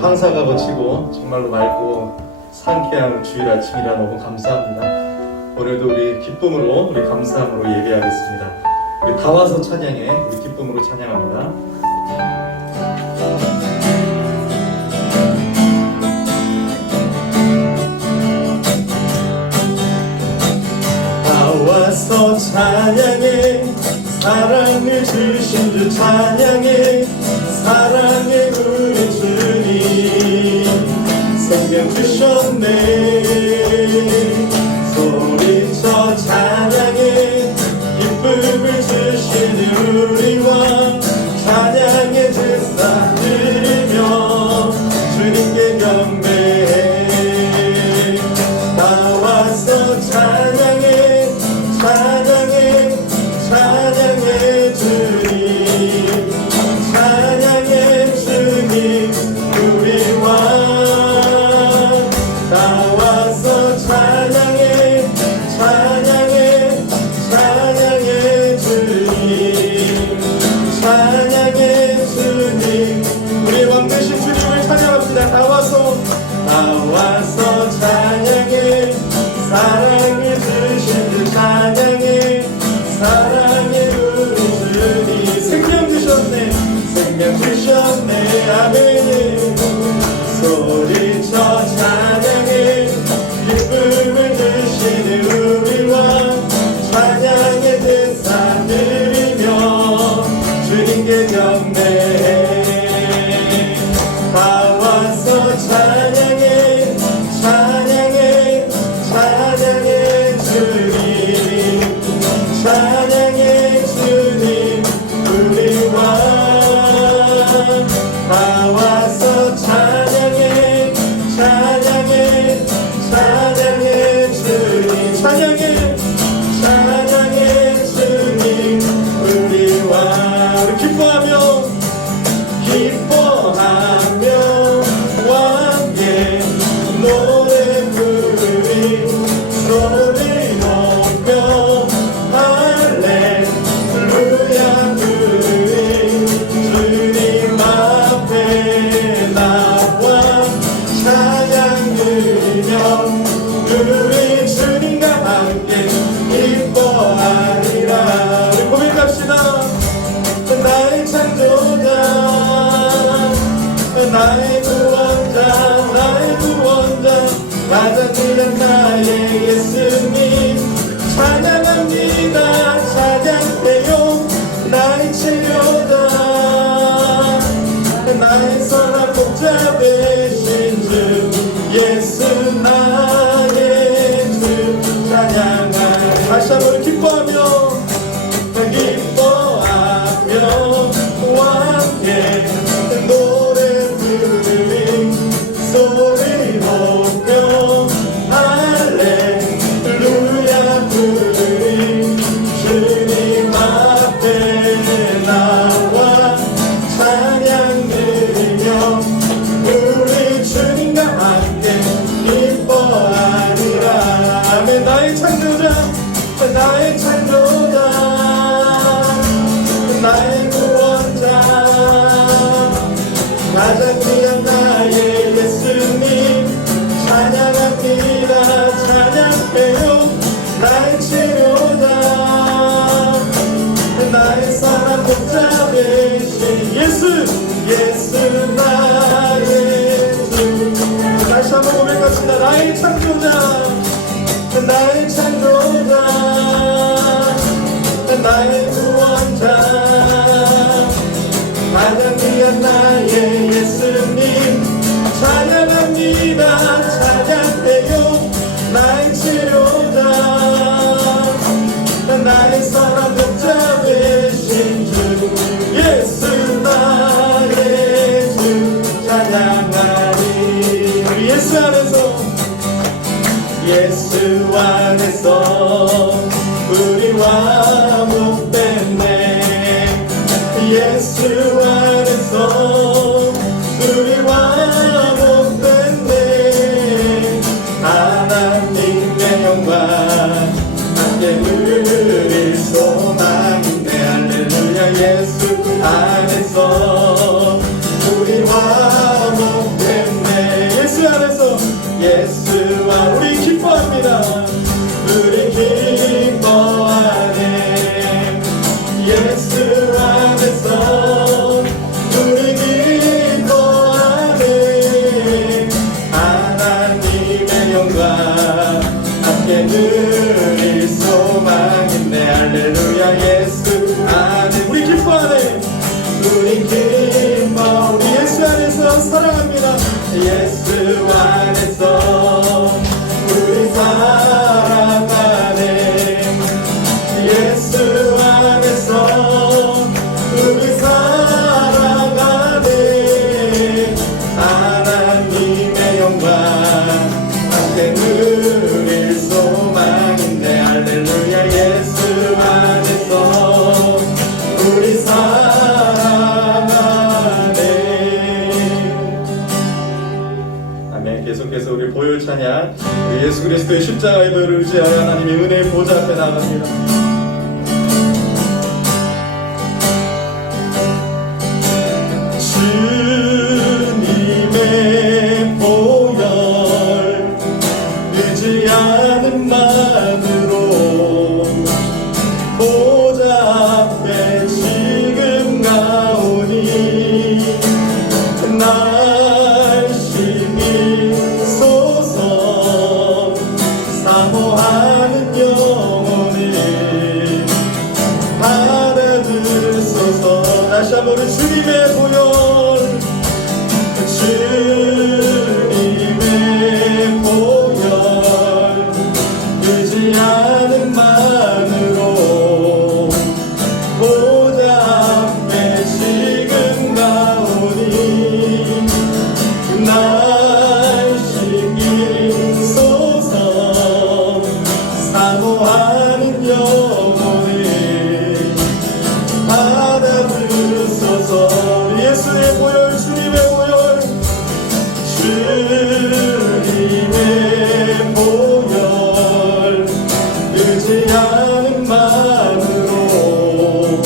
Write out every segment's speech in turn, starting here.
황사가 거치고 정말로 맑고 상쾌한 주일 아침이라 너무 감사합니다. 오늘도 우리 기쁨으로, 우리 감사함으로 예배하겠습니다. 우리 다 와서 찬양해. 우리 기쁨으로 찬양합니다. 다 와서 찬양해. 사랑을 주신 주 찬양해. 사랑해 우리 주님 생명 주셨네. 소리쳐 찬양해. 기쁨을 주신 우리 왕 찬양의 제사 드리며 주님께 경배해. 다 와서 찬양해. 찬양해. 찬양해 주님 찬양해 주님 우리 왕. 다 와서 찬양해. 찬양해. 찬양해 주님 찬양해 주님 우리 왕 되신 주님을 찬양합시다. 다 와서 찬양해. 사랑을 주신 주 찬양해. 사랑해 우리 주님 생명 주셨네. 생명 주셨네. 아멘. 소리쳐 찬양해. 기쁨을 주시는 우리 왕 찬양의 제사 드리며 주님께 경배해. 다 와서 찬양해. 찬양해. 찬양해 주님 찬양해 주님 우리 왕. 다 와서 찬양해. 찬양해. 찬양해 주님 찬양해. 찬양해 주님 우리 왕. 우리 기뻐하며 기뻐하며 왕께 노래 부르리. 소리 높여 할렐루야 부르리. 주님 앞에 나와 찬양 드리며 우리 주님과 함께 기뻐하리라. 우리 고백합시다. 나의 창조자 나의 구원자 나의 구원자 가장 귀한 나의 예수님 찬양합니다. 찬양해요. 나의 치료자 나의 선한 목자 되신 주 예수 나의 주 찬양하리. 다시 한번 기뻐하며 왕께 노래 부르리. 소리 높여 할렐루야 부르리. 주님 앞에 나와 찬양 드리며 우리 주님과 함께 기뻐하리라. 아멘. 나의 창조자 나의 창조자 나의 구원자 가장 귀한 나의 예수님 찬양합니다. 찬양해요. 나의 치료자 나의 선한 목자 되신 예수 예수 나의 주. 다시 한번 고백합시다. 나의 창조자 나의 창조자 나의 구원자 가장 귀한 나의 예수님 찬양합니다. 찬양해요. 나의 치료자 나의 선한 목자 되신 주 예수 나의 주 찬양하리. 우리 예수 안에서 예수 안에서 우리 화목됐네. 예수 안에서 우리 화목됐네. 하나님의 영광 함께 누릴 소망인데 할렐루야. 예수 안에서 우리 화목됐네. 사랑합니다. 예수 안에서 우리 사랑하네. 예수 안에서 우리 사랑하네. 하나님의 영광 함께 누릴 소망인데 할렐루야. 예수 안에서 우리 사랑하네. 아멘. 계속해서 우리 보혈 찬양, 우리 예수 그리스도의 십자가의 보혈을 의지하여 하나님의 은혜의 보좌 앞에 나갑니다. 주님의 보혈 늦지 않은 마음으로 보좌 앞에 지금 가오니 날씨니 소서 사모하는 영혼을 받아들소서. 다시 한번 우리 주님의 보혈, 주님의 보혈 늦지 않은 마음으로 보좌 앞에 지금 가오니 날씨긴 소서 사모하는 영혼을 받아들소서. 예수의 보혈, 주님의 보혈, 주님의 보혈 늦지 않은 마음으로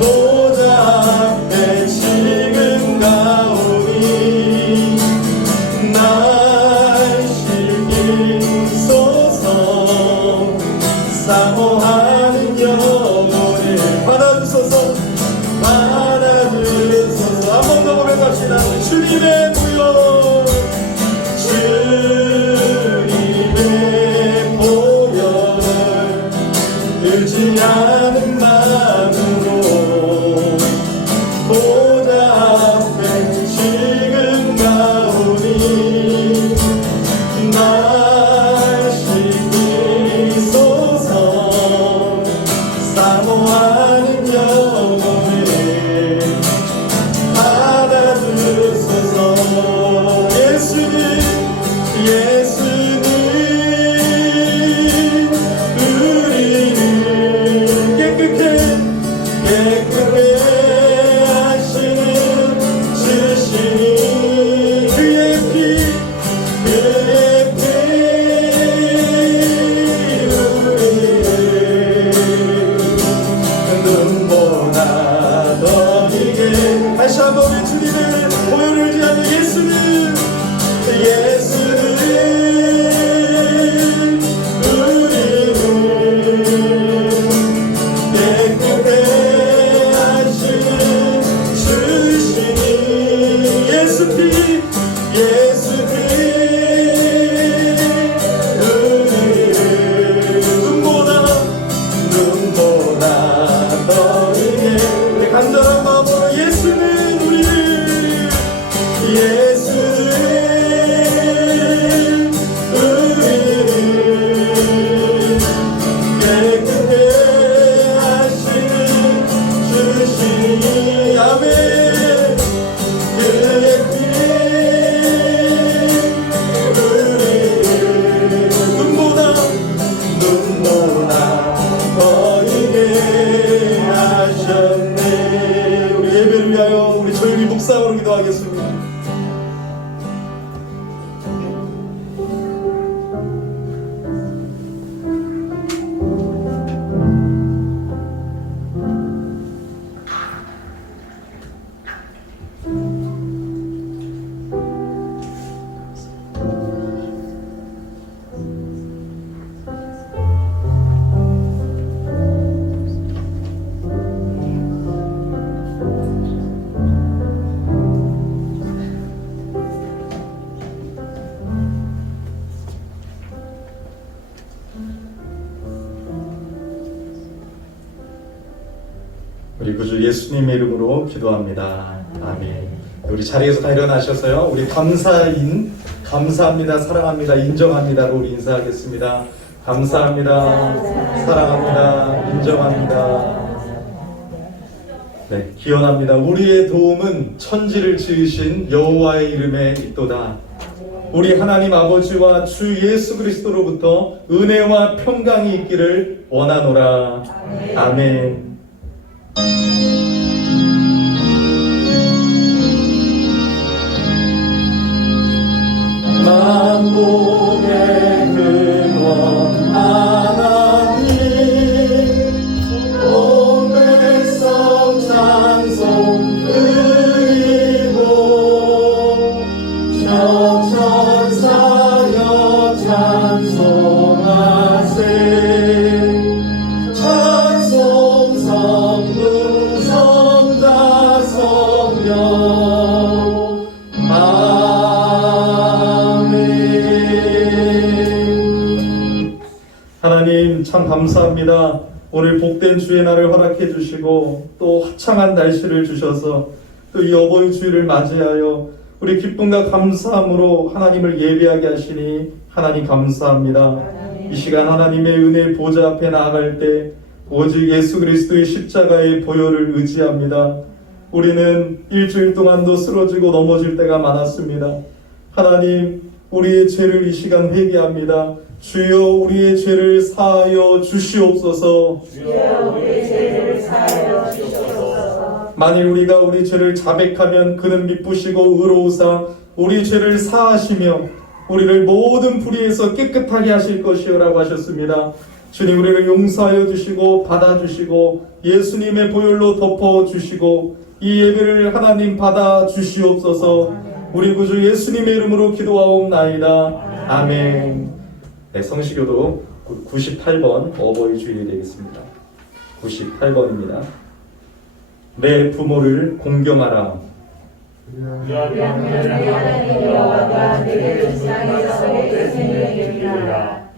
보좌 앞에 지금 가오니 날씨긴 소서 사모하는 영혼을 받아주소서. 받아주소서. 한 번 더 고백합시다. 주님의 보혈, 주님의 보혈 늦지 않은 마음으로 보좌 앞에 지금 가오니 날씨니 소서 사모하는 영혼을 받아주소서. 예수는 우리를 깨끗게 하시는 주시니 그의 피 우리를 눈보다 더 이게. 다시 한번 우리 주님의 보혈을 의지하는 예수는 우리를 깨끗게 하시는 주시니 예수 피 우리를 눈보다 더 이게. 간절한 마음으로 예수는 우리를 깨끗게 하시는 주시니 아멘. 그의 피 우리를 눈보다 더 이게 하셨네. 우리 예배를 위하여 우리 조용히 묵상으로 기도하겠습니다. 우리 구주 예수님의 이름으로 기도합니다. 아멘. 우리 자리에서 다 일어나셔서요. 우리 감사합니다, 사랑합니다, 인정합니다로 우리 인사하겠습니다. 감사합니다, 사랑합니다, 인정합니다. 네, 기원합니다. 우리의 도움은 천지를 지으신 여호와의 이름에 있도다. 우리 하나님 아버지와 주 예수 그리스도로부터 은혜와 평강이 있기를 원하노라. 아멘. 만복의 근원 하나님, 온 백성 찬송 드리고 천천사여 찬송하세. 찬송 성부 성자 성령 하나님 참 감사합니다. 오늘 복된 주의 날을 허락해 주시고 또 화창한 날씨를 주셔서 또 이 어버이 주일을 맞이하여 우리 기쁨과 감사함으로 하나님을 예배하게 하시니 하나님 감사합니다. 이 시간 하나님의 은혜 보좌 앞에 나아갈 때 오직 예수 그리스도의 십자가의 보혈을 의지합니다. 우리는 일주일 동안도 쓰러지고 넘어질 때가 많았습니다. 하나님, 우리의 죄를 이 시간 회개합니다. 주여 우리의 죄를 사하여 주시옵소서. 주여 우리의 죄를 사하여 주시옵소서. 만일 우리가 우리 죄를 자백하면 그는 미쁘시고 의로우사 우리 죄를 사하시며 우리를 모든 불의에서 깨끗하게 하실 것이요라고 하셨습니다. 주님, 우리를 용서하여 주시고 받아주시고 예수님의 보혈로 덮어주시고 이 예배를 하나님 받아 주시옵소서. 우리 구주 예수님의 이름으로 기도하옵나이다. 아멘. 네, 성시교도 98번 어버이 주일이 되겠습니다. 98번입니다. 내 부모를 공경하라.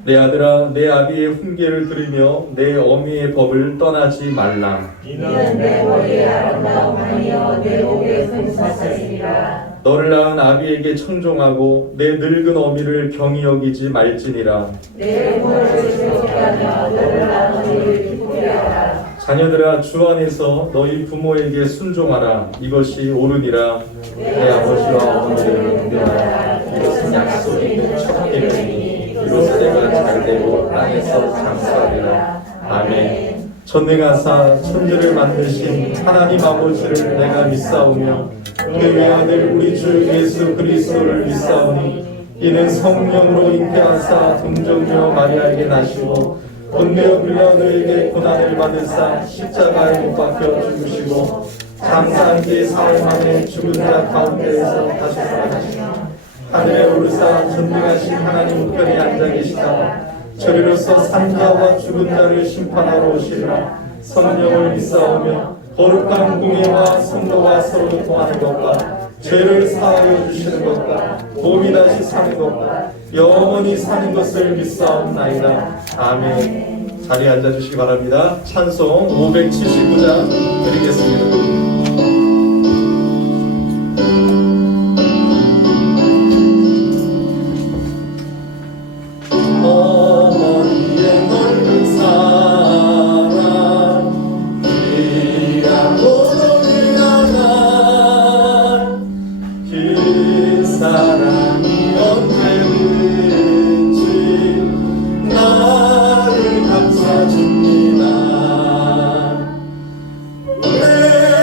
내 아들아, 내 아비의 훈계를 들으며 내 어미의 법을 떠나지 말라. 이는 내 머리의 아름다움이여 내 목의 승사사시리라. 너를 낳은 아비에게 청종하고 내 늙은 어미를 경히 여기지 말지니라. 내 부모를 즐겁게 하며 너를 낳은 어미를 기쁘게 하라. 자녀들아, 주 안에서 너희 부모에게 순종하라. 이것이 옳으니라. 내 아버지와 어머니를 존경하라. 이것은 약속이 있는 첫 계명이니 이로써 내가 잘되고 땅에서 장수하리라. 아멘. 전능하사 천지를 만드신 하나님 아버지를 내가 믿사오며 그의 외아들 우리 주 예수 그리스도를 믿사오니 이는 성령으로 잉태하사 동정녀 마리아에게 나시고 본며 빌려 너에게 고난을 받으사 십자가에 못 박혀 죽으시고 장사한 뒤 사흘 만에 죽은 자 가운데에서 다시 살아나시고 하늘에 오르사 전능하신 하나님 우편에 앉아 계시다. 저리로서 산자와 죽은 자를 심판하러 오시리라. 성령을 믿사오며 거룩한 공예와 성도와 서로 통하는 것과 죄를 사하여 주시는 것과 몸이 다시 사는 것과 영원히 사는 것을 믿사옵나이다. 아멘. 자리에 앉아주시기 바랍니다. 찬송 579장 드리겠습니다. 내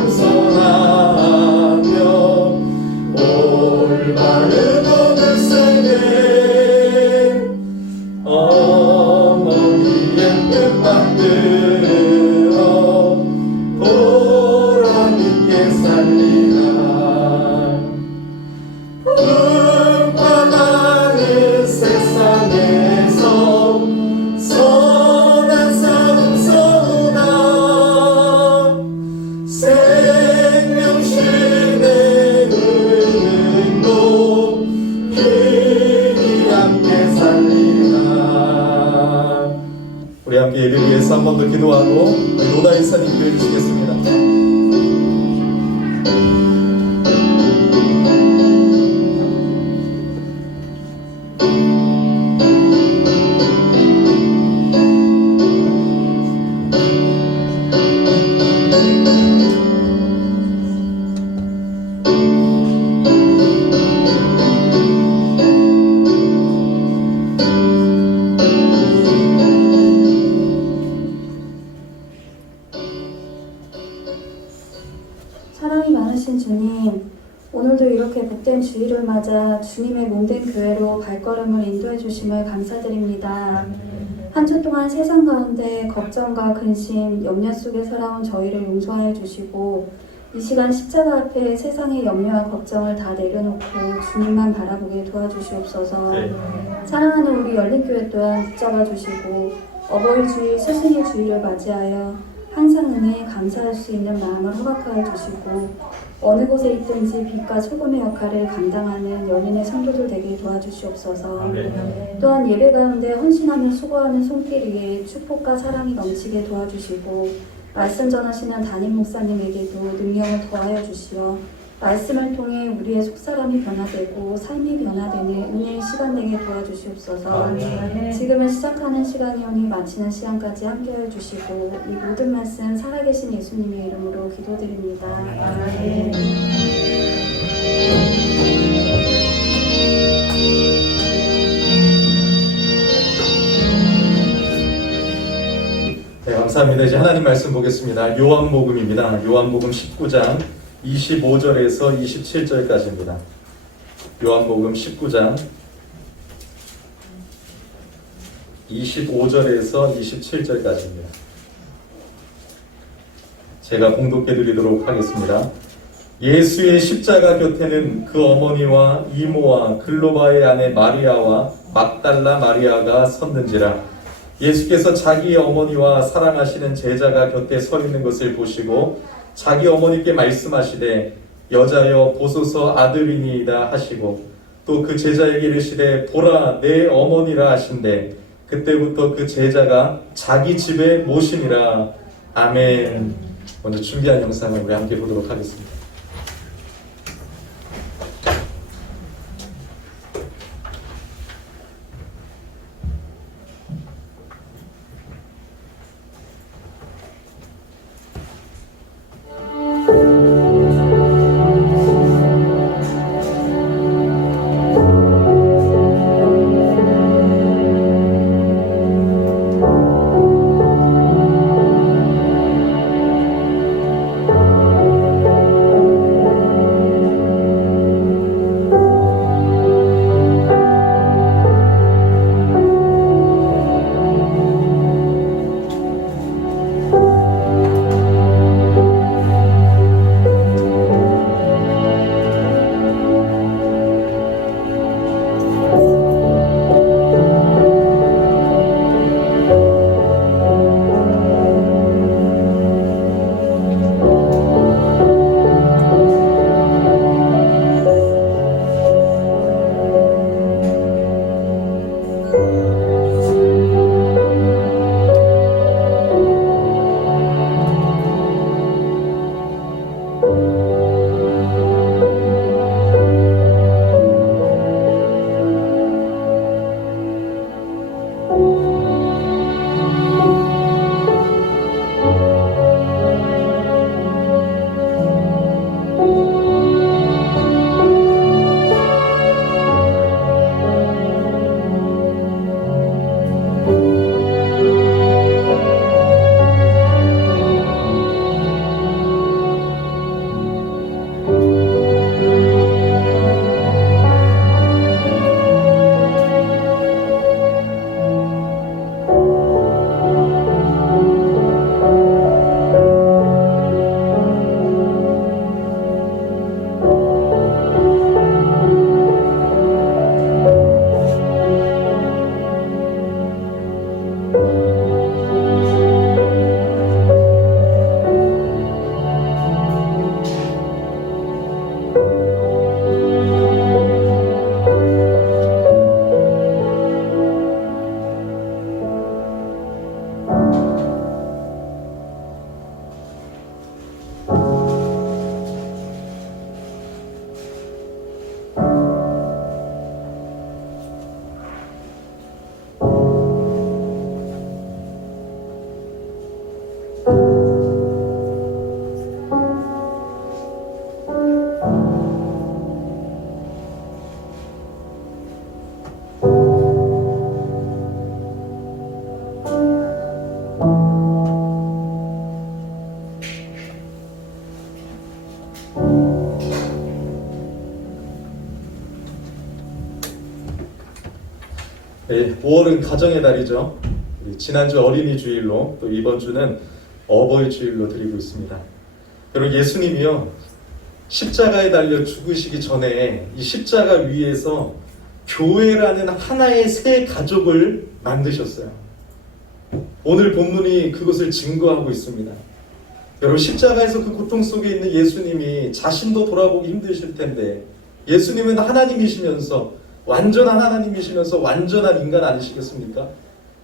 겸손하며 올바른 법을 살게 어머니의 뜻받들어 보람 있게 살리라. 불과 많은 세상에서 선한 삶 서우나 생명신의 은행도 길이 함께 살리라. 우리 함께 예배 위해서 한 번 더 기도하고 우리 로다 인사님 기도해 주시겠습니다. 사랑이 많으신 주님, 오늘도 이렇게 복된 주일을 맞아 주님의 몸된 교회로 발걸음을 인도해 주심을 감사드립니다. 한 주 동안 세상 가운데 걱정과 근심, 염려 속에 살아온 저희를 용서하여 주시고 이 시간 십자가 앞에 세상의 염려와 걱정을 다 내려놓고 주님만 바라보게 도와주시옵소서. 사랑하는 우리 열린교회 또한 붙잡아 주시고 어버이 주일, 스승의 주일을 맞이하여 항상 은혜에 감사할 수 있는 마음을 허락하여 주시고 어느 곳에 있든지 빛과 소금의 역할을 감당하는 연인의 성도들 되게 도와주시옵소서. 또한 예배 가운데 헌신하며 수고하는 손길 위에 축복과 사랑이 넘치게 도와주시고 말씀 전하시는 담임 목사님에게도 능력을 더하여 주시어 말씀을 통해 우리의 속사람이 변화되고 삶이 변화되는 은혜의 시간 되게 도와주시옵소서. 지금은 시작하는 시간이 오니 마치는 시간까지 함께하여 주시고 이 모든 말씀 살아계신 예수님의 이름으로 기도드립니다. 아멘. 네, 감사합니다. 이제 하나님 말씀 보겠습니다. 요한복음입니다. 요한복음 19장 25절에서 27절까지입니다. 요한복음 19장 25절에서 27절까지입니다. 제가 봉독해 드리도록 하겠습니다. 예수의 십자가 곁에는 그 어머니와 이모와 글로바의 아내 마리아와 막달라 마리아가 섰는지라. 예수께서 자기 어머니와 사랑하시는 제자가 곁에 서 있는 것을 보시고 자기 어머니께 말씀하시되 여자여 보소서 아들이니이다 하시고 또 그 제자에게 이르시되 보라 내 어머니라 하신대 그때부터 그 제자가 자기 집에 모시니라. 아멘. 먼저 준비한 영상을 우리 함께 보도록 하겠습니다. 네, 5월은 가정의 달이죠. 우리 지난주 어린이 주일로 또 이번 주는 어버이 주일로 드리고 있습니다. 여러분, 예수님이요 십자가에 달려 죽으시기 전에 이 십자가 위에서 교회라는 하나의 새 가족을 만드셨어요. 오늘 본문이 그것을 증거하고 있습니다. 여러분, 십자가에서 그 고통 속에 있는 예수님이 자신도 돌아보기 힘드실 텐데, 예수님은 하나님이시면서 완전한 하나님이시면서 완전한 인간 아니시겠습니까?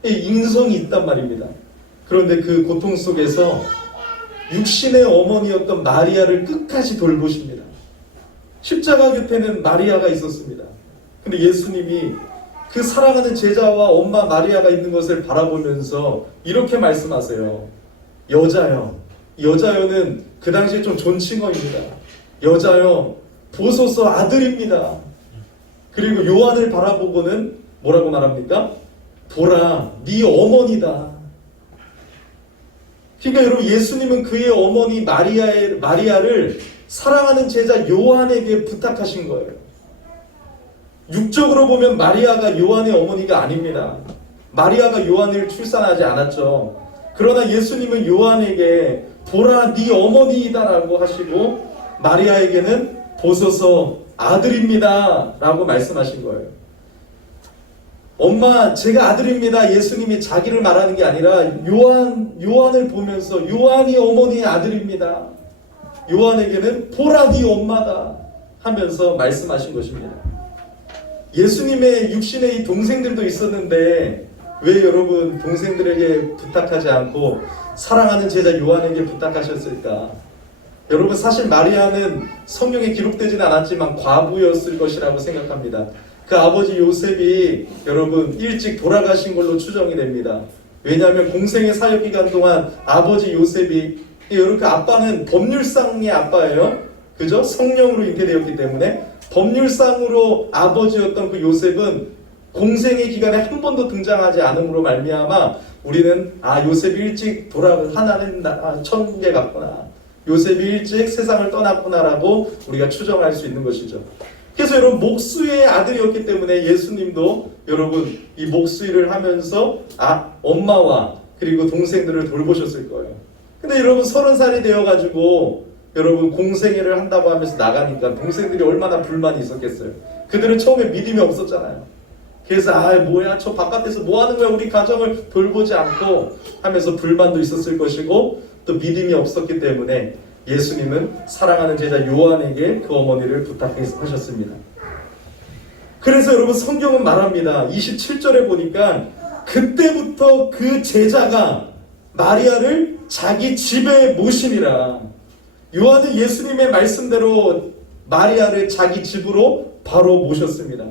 인성이 있단 말입니다. 그런데 그 고통 속에서 육신의 어머니였던 마리아를 끝까지 돌보십니다. 십자가 곁에는 마리아가 있었습니다. 근데 예수님이 그 사랑하는 제자와 엄마 마리아가 있는 것을 바라보면서 이렇게 말씀하세요. 여자여. 여자여는 그 당시에 좀 존칭어입니다. 여자여, 보소서 아들입니다. 그리고 요한을 바라보고는 뭐라고 말합니까? 보라, 네 어머니다. 그러니까 여러분, 예수님은 그의 어머니 마리아를 사랑하는 제자 요한에게 부탁하신 거예요. 육적으로 보면 마리아가 요한의 어머니가 아닙니다. 마리아가 요한을 출산하지 않았죠. 그러나 예수님은 요한에게 보라, 네 어머니이다라고 하시고 마리아에게는 보소서 아들입니다 라고 말씀하신 거예요. 엄마, 제가 아들입니다. 예수님이 자기를 말하는 게 아니라 요한을 보면서 요한이 어머니의 아들입니다. 요한에게는 보라, 네 엄마다 하면서 말씀하신 것입니다. 예수님의 육신에 이 동생들도 있었는데 왜 여러분 동생들에게 부탁하지 않고 사랑하는 제자 요한에게 부탁하셨을까? 여러분, 사실 마리아는 성경에 기록되지는 않았지만 과부였을 것이라고 생각합니다. 그 아버지 요셉이 여러분 일찍 돌아가신 걸로 추정이 됩니다. 왜냐하면 공생의 사역 기간 동안 아버지 요셉이, 여러분 그 아빠는 법률상의 아빠예요. 그죠? 성령으로 잉태되었기 때문에 법률상으로 아버지였던 그 요셉은 공생의 기간에 한 번도 등장하지 않음으로 말미암아 우리는 요셉이 일찍 하나님 천국에 갔구나, 요셉이 일찍 세상을 떠났구나라고 우리가 추정할 수 있는 것이죠. 그래서 여러분, 목수의 아들이었기 때문에 예수님도 여러분 이 목수일을 하면서 엄마와 그리고 동생들을 돌보셨을 거예요. 근데 여러분 30살이 되어가지고 여러분 공생애를 한다고 하면서 나가니까 동생들이 얼마나 불만이 있었겠어요. 그들은 처음에 믿음이 없었잖아요. 그래서 뭐야 저 바깥에서 뭐 하는 거야, 우리 가정을 돌보지 않고 하면서 불만도 있었을 것이고, 또 믿음이 없었기 때문에 예수님은 사랑하는 제자 요한에게 그 어머니를 부탁하셨습니다. 그래서 여러분 성경은 말합니다. 27절에 보니까 그때부터 그 제자가 마리아를 자기 집에 모시니라. 요한은 예수님의 말씀대로 마리아를 자기 집으로 바로 모셨습니다.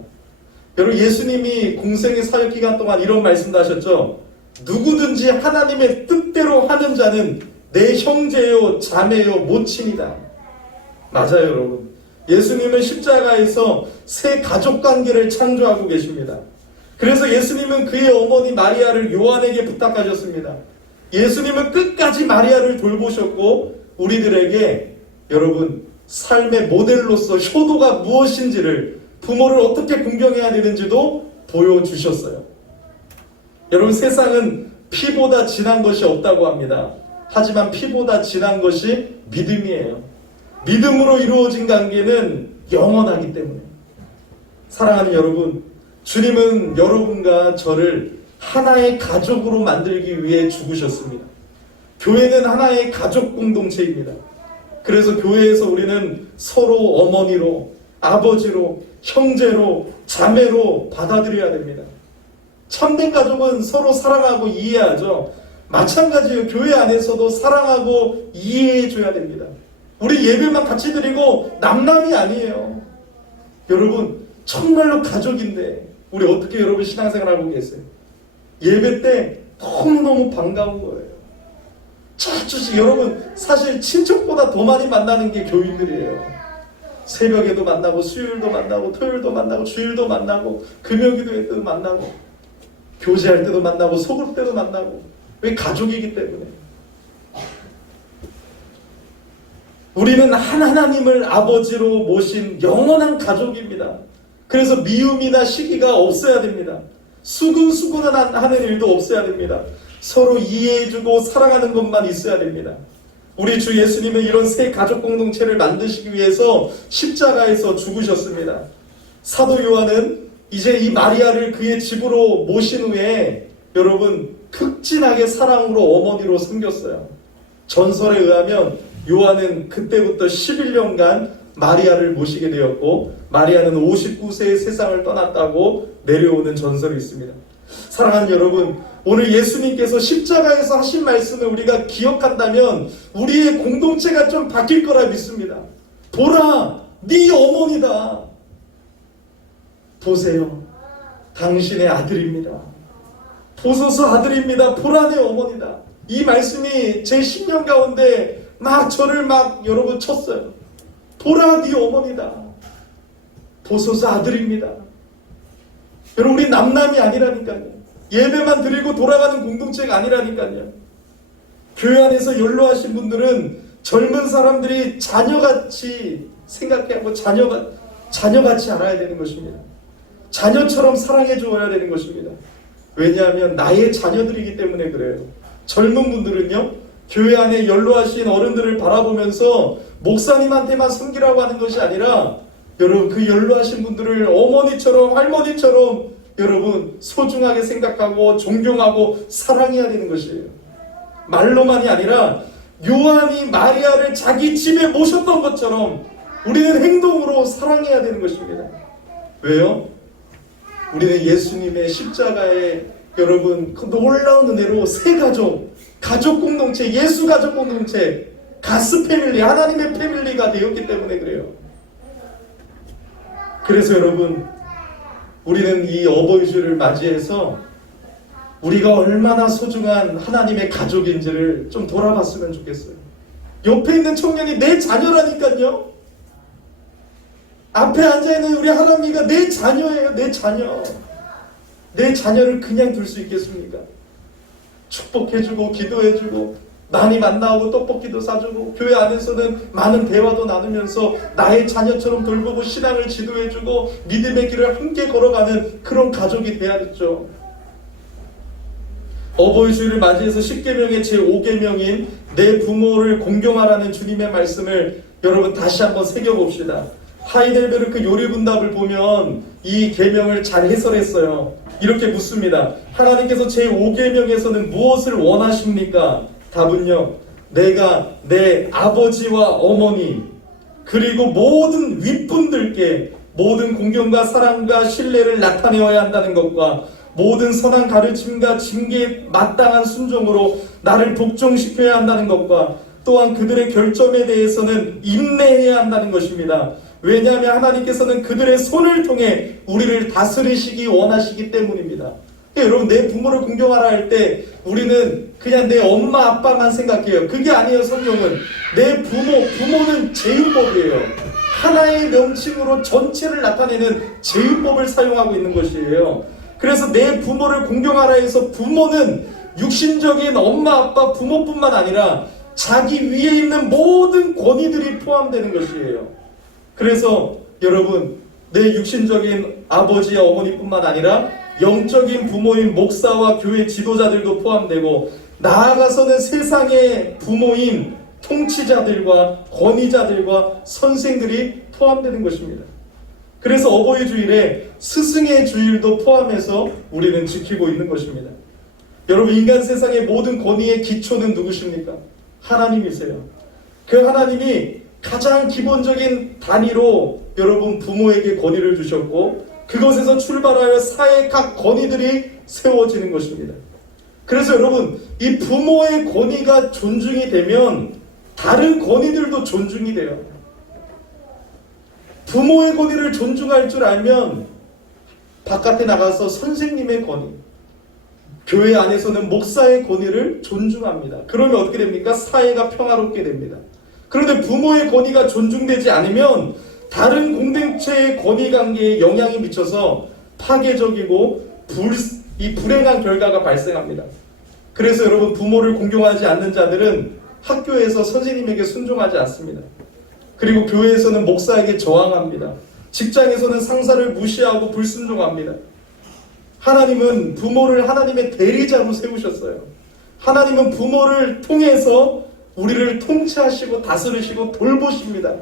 여러분, 예수님이 공생의 사역 기간 동안 이런 말씀도 하셨죠. 누구든지 하나님의 뜻대로 하는 자는 내 형제요 자매요 모친이다. 맞아요, 여러분. 예수님은 십자가에서 새 가족관계를 창조하고 계십니다. 그래서 예수님은 그의 어머니 마리아를 요한에게 부탁하셨습니다. 예수님은 끝까지 마리아를 돌보셨고 우리들에게 여러분 삶의 모델로서 효도가 무엇인지를, 부모를 어떻게 공경해야 되는지도 보여주셨어요. 여러분, 세상은 피보다 진한 것이 없다고 합니다. 하지만 피보다 진한 것이 믿음이에요. 믿음으로 이루어진 관계는 영원하기 때문에. 사랑하는 여러분, 주님은 여러분과 저를 하나의 가족으로 만들기 위해 죽으셨습니다. 교회는 하나의 가족 공동체입니다. 그래서 교회에서 우리는 서로 어머니로, 아버지로, 형제로, 자매로 받아들여야 됩니다. 참된 가족은 서로 사랑하고 이해하죠. 마찬가지예요. 교회 안에서도 사랑하고 이해해줘야 됩니다. 우리 예배만 같이 드리고 남남이 아니에요. 여러분, 정말로 가족인데 우리 어떻게 여러분 신앙생활하고 계세요? 예배 때 너무너무 반가운 거예요. 여러분, 사실 친척보다 더 많이 만나는 게 교인들이에요. 새벽에도 만나고, 수요일도 만나고, 토요일도 만나고, 주일도 만나고, 금요기도회 때도 만나고, 교제할 때도 만나고, 소그룹 때도 만나고. 왜? 가족이기 때문에. 우리는 한 하나님을 아버지로 모신 영원한 가족입니다. 그래서 미움이나 시기가 없어야 됩니다. 수근수근하는 일도 없어야 됩니다. 서로 이해해주고 사랑하는 것만 있어야 됩니다. 우리 주 예수님은 이런 새 가족 공동체를 만드시기 위해서 십자가에서 죽으셨습니다. 사도 요한은 이제 이 마리아를 그의 집으로 모신 후에 여러분 극진하게 사랑으로 어머니로 섬겼어요. 전설에 의하면 요한은 그때부터 11년간 마리아를 모시게 되었고 마리아는 59세에 세상을 떠났다고 내려오는 전설이 있습니다. 사랑하는 여러분, 오늘 예수님께서 십자가에서 하신 말씀을 우리가 기억한다면 우리의 공동체가 좀 바뀔 거라 믿습니다. 보라, 네 어머니다. 보세요, 당신의 아들입니다. 보소서 아들입니다. 보라 내 어머니다. 이 말씀이 제 10년 가운데 막 저를 막 여러분 쳤어요. 보라 네 어머니다. 보소서 아들입니다. 여러분 우리 남남이 아니라니까요. 예배만 드리고 돌아가는 공동체가 아니라니까요. 교회 안에서 연로하신 분들은 젊은 사람들이 자녀같이 생각하고 자녀같이 알아야 되는 것입니다. 자녀처럼 사랑해 주어야 되는 것입니다. 왜냐하면 나의 자녀들이기 때문에 그래요. 젊은 분들은요, 교회 안에 연로하신 어른들을 바라보면서 목사님한테만 섬기라고 하는 것이 아니라 여러분 그 연로하신 분들을 어머니처럼 할머니처럼 여러분 소중하게 생각하고 존경하고 사랑해야 되는 것이에요. 말로만이 아니라 요한이 마리아를 자기 집에 모셨던 것처럼 우리는 행동으로 사랑해야 되는 것입니다. 왜요? 우리는 예수님의 십자가에 여러분 그 놀라운 은혜로 새 가족 공동체, 예수 가족 공동체, 가스 패밀리, 하나님의 패밀리가 되었기 때문에 그래요. 그래서 여러분 우리는 이 어버이 주를 맞이해서 우리가 얼마나 소중한 하나님의 가족인지를 좀 돌아봤으면 좋겠어요. 옆에 있는 청년이 내 자녀라니까요. 앞에 앉아있는 우리 하나미가 내 자녀예요. 내 자녀. 내 자녀를 그냥 둘 수 있겠습니까? 축복해주고 기도해주고 많이 만나고 떡볶이도 사주고 교회 안에서는 많은 대화도 나누면서 나의 자녀처럼 돌보고 신앙을 지도해주고 믿음의 길을 함께 걸어가는 그런 가족이 돼야겠죠. 어버이 주일을 맞이해서 10계명의 제5계명인 내 부모를 공경하라는 주님의 말씀을 여러분 다시 한번 새겨봅시다. 하이델베르크 요리분답을 보면 이 계명을 잘 해설했어요. 이렇게 묻습니다. 하나님께서 제5계명에서는 무엇을 원하십니까? 답은요, 내가 내 아버지와 어머니 그리고 모든 윗분들께 모든 공경과 사랑과 신뢰를 나타내어야 한다는 것과 모든 선한 가르침과 징계에 마땅한 순종으로 나를 복종시켜야 한다는 것과 또한 그들의 결점에 대해서는 인내해야 한다는 것입니다. 왜냐하면 하나님께서는 그들의 손을 통해 우리를 다스리시기 원하시기 때문입니다. 여러분 내 부모를 공경하라 할 때 우리는 그냥 내 엄마 아빠만 생각해요. 그게 아니에요. 성경은 내 부모는 제휴법이에요. 하나의 명칭으로 전체를 나타내는 제휴법을 사용하고 있는 것이에요. 그래서 내 부모를 공경하라 해서 부모는 육신적인 엄마 아빠 부모뿐만 아니라 자기 위에 있는 모든 권위들이 포함되는 것이에요. 그래서 여러분 내 육신적인 아버지와 어머니뿐만 아니라 영적인 부모인 목사와 교회 지도자들도 포함되고 나아가서는 세상의 부모인 통치자들과 권위자들과 선생들이 포함되는 것입니다. 그래서 어버이 주일에 스승의 주일도 포함해서 우리는 지키고 있는 것입니다. 여러분 인간 세상의 모든 권위의 기초는 누구십니까? 하나님이세요. 그 하나님이 가장 기본적인 단위로 여러분 부모에게 권위를 주셨고 그것에서 출발하여 사회의 각 권위들이 세워지는 것입니다. 그래서 여러분 이 부모의 권위가 존중이 되면 다른 권위들도 존중이 돼요. 부모의 권위를 존중할 줄 알면 바깥에 나가서 선생님의 권위, 교회 안에서는 목사의 권위를 존중합니다. 그러면 어떻게 됩니까? 사회가 평화롭게 됩니다. 그런데 부모의 권위가 존중되지 않으면 다른 공동체의 권위관계에 영향이 미쳐서 파괴적이고 불행한 결과가 발생합니다. 그래서 여러분 부모를 공경하지 않는 자들은 학교에서 선생님에게 순종하지 않습니다. 그리고 교회에서는 목사에게 저항합니다. 직장에서는 상사를 무시하고 불순종합니다. 하나님은 부모를 하나님의 대리자로 세우셨어요. 하나님은 부모를 통해서 우리를 통치하시고 다스리시고 돌보십니다.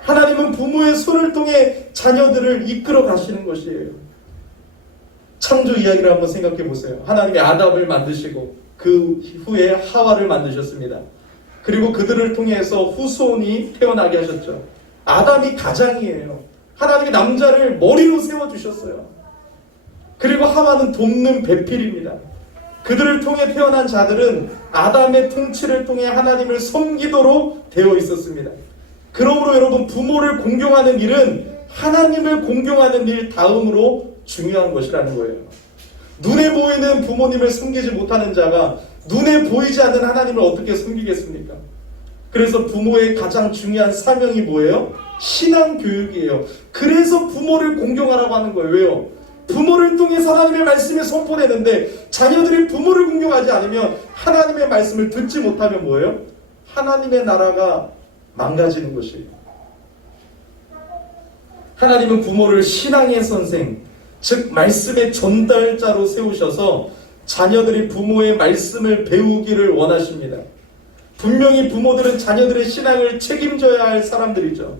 하나님은 부모의 손을 통해 자녀들을 이끌어 가시는 것이에요. 창조 이야기를 한번 생각해 보세요. 하나님이 아담을 만드시고 그 후에 하와를 만드셨습니다. 그리고 그들을 통해서 후손이 태어나게 하셨죠. 아담이 가장이에요. 하나님이 남자를 머리로 세워주셨어요. 그리고 하와는 돕는 배필입니다. 그들을 통해 태어난 자들은 아담의 통치를 통해 하나님을 섬기도록 되어 있었습니다. 그러므로 여러분, 부모를 공경하는 일은 하나님을 공경하는 일 다음으로 중요한 것이라는 거예요. 눈에 보이는 부모님을 섬기지 못하는 자가 눈에 보이지 않는 하나님을 어떻게 섬기겠습니까? 그래서 부모의 가장 중요한 사명이 뭐예요? 신앙 교육이에요. 그래서 부모를 공경하라고 하는 거예요. 왜요? 부모를 통해서 하나님의 말씀이 선포되는데 자녀들이 부모를 공경하지 않으면, 하나님의 말씀을 듣지 못하면 뭐예요? 하나님의 나라가 망가지는 것이에요. 하나님은 부모를 신앙의 선생, 즉 말씀의 전달자로 세우셔서 자녀들이 부모의 말씀을 배우기를 원하십니다. 분명히 부모들은 자녀들의 신앙을 책임져야 할 사람들이죠.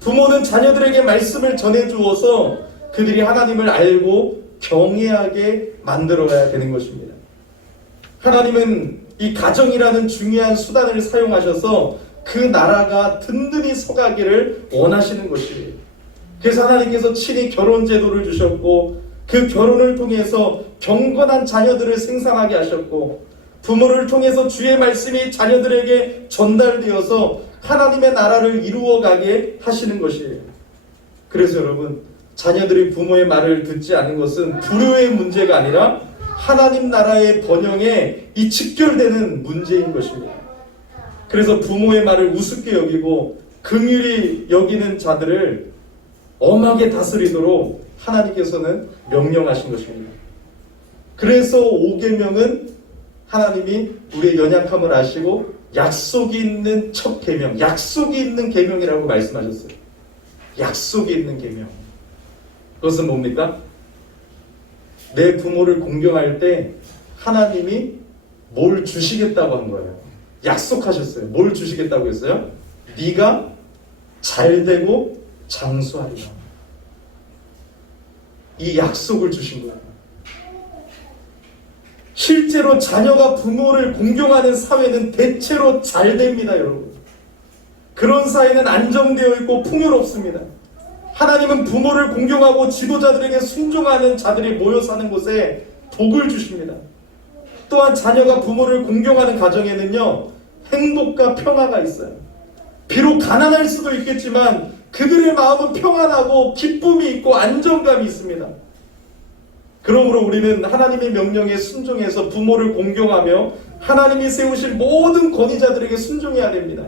부모는 자녀들에게 말씀을 전해주어서 그들이 하나님을 알고 경외하게 만들어야 되는 것입니다. 하나님은 이 가정이라는 중요한 수단을 사용하셔서 그 나라가 든든히 서가기를 원하시는 것이에요. 그래서 하나님께서 친히 결혼 제도를 주셨고, 그 결혼을 통해서 경건한 자녀들을 생산하게 하셨고, 부모를 통해서 주의 말씀이 자녀들에게 전달되어서 하나님의 나라를 이루어가게 하시는 것이에요. 그래서 여러분, 자녀들이 부모의 말을 듣지 않는 것은 불효의 문제가 아니라 하나님 나라의 번영에 이 직결되는 문제인 것입니다. 그래서 부모의 말을 우습게 여기고 긍휼히 여기는 자들을 엄하게 다스리도록 하나님께서는 명령하신 것입니다. 그래서 5계명은 하나님이 우리의 연약함을 아시고 약속이 있는 첫 계명, 약속이 있는 계명이라고 말씀하셨어요. 약속이 있는 계명. 그것은 뭡니까? 내 부모를 공경할 때 하나님이 뭘 주시겠다고 한 거예요. 약속하셨어요. 뭘 주시겠다고 했어요? 네가 잘되고 장수하리라. 이 약속을 주신 거예요. 실제로 자녀가 부모를 공경하는 사회는 대체로 잘 됩니다, 여러분. 그런 사회는 안정되어 있고 풍요롭습니다. 하나님은 부모를 공경하고 지도자들에게 순종하는 자들이 모여 사는 곳에 복을 주십니다. 또한 자녀가 부모를 공경하는 가정에는요, 행복과 평화가 있어요. 비록 가난할 수도 있겠지만 그들의 마음은 평안하고 기쁨이 있고 안정감이 있습니다. 그러므로 우리는 하나님의 명령에 순종해서 부모를 공경하며 하나님이 세우신 모든 권위자들에게 순종해야 됩니다.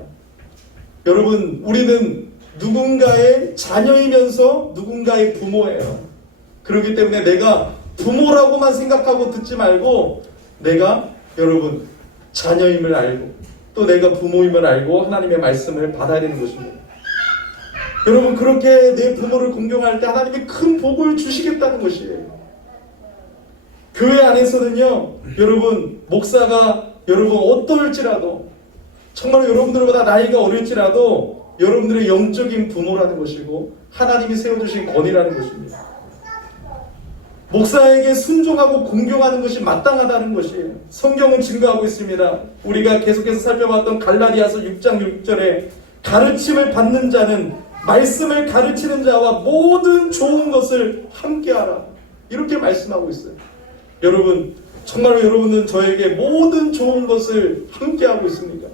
여러분, 우리는 누군가의 자녀이면서 누군가의 부모예요. 그렇기 때문에 내가 부모라고만 생각하고 듣지 말고, 내가 여러분 자녀임을 알고 또 내가 부모임을 알고 하나님의 말씀을 받아야 되는 것입니다. 여러분, 그렇게 내 부모를 공경할 때 하나님이 큰 복을 주시겠다는 것이에요. 교회 안에서는요, 여러분, 목사가 여러분 어떨지라도, 정말 여러분들보다 나이가 어릴지라도 여러분들의 영적인 부모라는 것이고 하나님이 세워주신 권위라는 것입니다. 목사에게 순종하고 공경하는 것이 마땅하다는 것이에요. 성경은 증거하고 있습니다. 우리가 계속해서 살펴봤던 갈라디아서 6장 6절에 가르침을 받는 자는 말씀을 가르치는 자와 모든 좋은 것을 함께하라, 이렇게 말씀하고 있어요. 여러분, 정말 여러분은 저에게 모든 좋은 것을 함께하고 있습니까?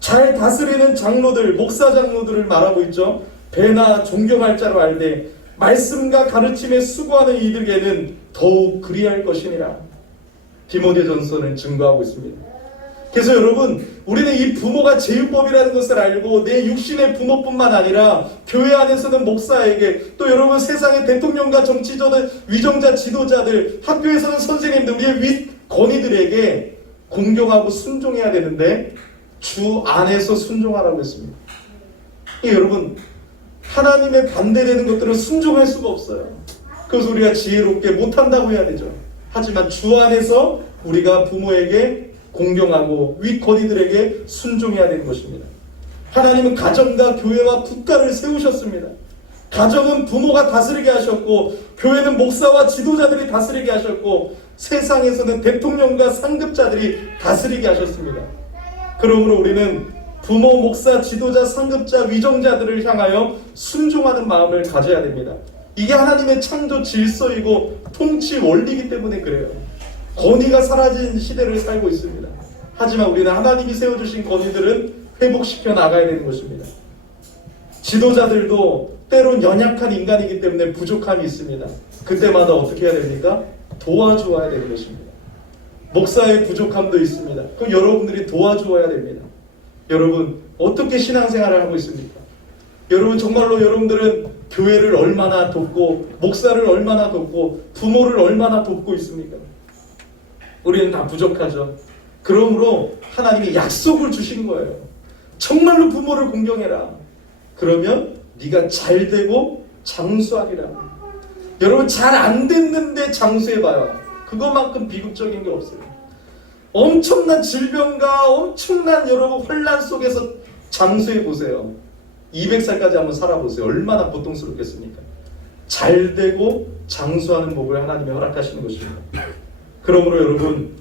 잘 다스리는 장로들, 목사 장로들을 말하고 있죠. 배나 존경할 자로 알되 말씀과 가르침에 수고하는 이들에게는 더욱 그리할 것이니라. 디모데전서는 증거하고 있습니다. 그래서 여러분, 우리는 이 부모가 제휴법이라는 것을 알고 내 육신의 부모뿐만 아니라 교회 안에서는 목사에게, 또 여러분 세상의 대통령과 정치자들, 위정자 지도자들, 학교에서는 선생님들, 우리의 윗 권위들에게 공경하고 순종해야 되는데 주 안에서 순종하라고 했습니다. 여러분, 하나님의 반대되는 것들은 순종할 수가 없어요. 그것을 우리가 지혜롭게 못한다고 해야 되죠. 하지만 주 안에서 우리가 부모에게 공경하고 윗거니들에게 순종해야 되는 것입니다. 하나님은 가정과 교회와 국가를 세우셨습니다. 가정은 부모가 다스리게 하셨고, 교회는 목사와 지도자들이 다스리게 하셨고, 세상에서는 대통령과 상급자들이 다스리게 하셨습니다. 그러므로 우리는 부모, 목사, 지도자, 상급자, 위정자들을 향하여 순종하는 마음을 가져야 됩니다. 이게 하나님의 창조 질서이고 통치 원리이기 때문에 그래요. 권위가 사라진 시대를 살고 있습니다. 하지만 우리는 하나님이 세워주신 권위들은 회복시켜 나가야 되는 것입니다. 지도자들도 때론 연약한 인간이기 때문에 부족함이 있습니다. 그때마다 어떻게 해야 됩니까? 도와주어야 되는 것입니다. 목사의 부족함도 있습니다. 그럼 여러분들이 도와주어야 됩니다. 여러분 어떻게 신앙생활을 하고 있습니까? 여러분 정말로 여러분들은 교회를 얼마나 돕고 목사를 얼마나 돕고 부모를 얼마나 돕고 있습니까? 우리는 다 부족하죠. 그러므로 하나님이 약속을 주신 거예요. 정말로 부모를 공경해라. 그러면 네가 잘 되고 장수하리라. 여러분 잘 안 됐는데 장수해봐요. 그것만큼 비극적인 게 없어요. 엄청난 질병과 엄청난 여러분 혼란 속에서 장수해보세요. 200살까지 한번 살아보세요. 얼마나 고통스럽겠습니까? 잘 되고 장수하는 복을 하나님이 허락하시는 것입니다. 그러므로 여러분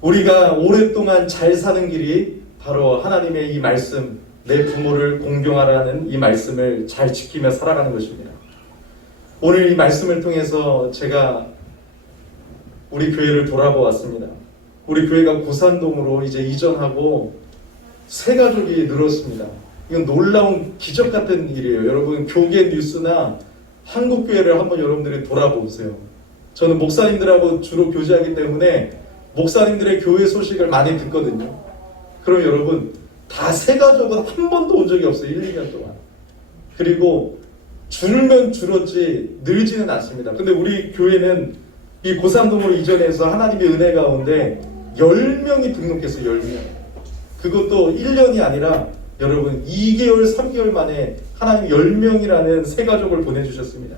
우리가 오랫동안 잘 사는 길이 바로 하나님의 이 말씀, 내 부모를 공경하라는 이 말씀을 잘 지키며 살아가는 것입니다. 오늘 이 말씀을 통해서 제가 우리 교회를 돌아보았습니다. 우리 교회가 고산동으로 이제 이전하고 새 가족이 늘었습니다. 이건 놀라운 기적 같은 일이에요. 여러분 교계 뉴스나 한국교회를 한번 여러분들이 돌아보세요. 저는 목사님들하고 주로 교제하기 때문에 목사님들의 교회 소식을 많이 듣거든요. 그럼 여러분 다 새 가족은 한 번도 온 적이 없어요. 1, 2년 동안. 그리고 줄면 줄었지 늘지는 않습니다. 근데 우리 교회는 이 고산동으로 이전해서 하나님의 은혜 가운데 10명이 등록했어요. 10명. 그것도 1년이 아니라 여러분 2개월 3개월 만에 하나님 10명이라는 새 가족을 보내주셨습니다.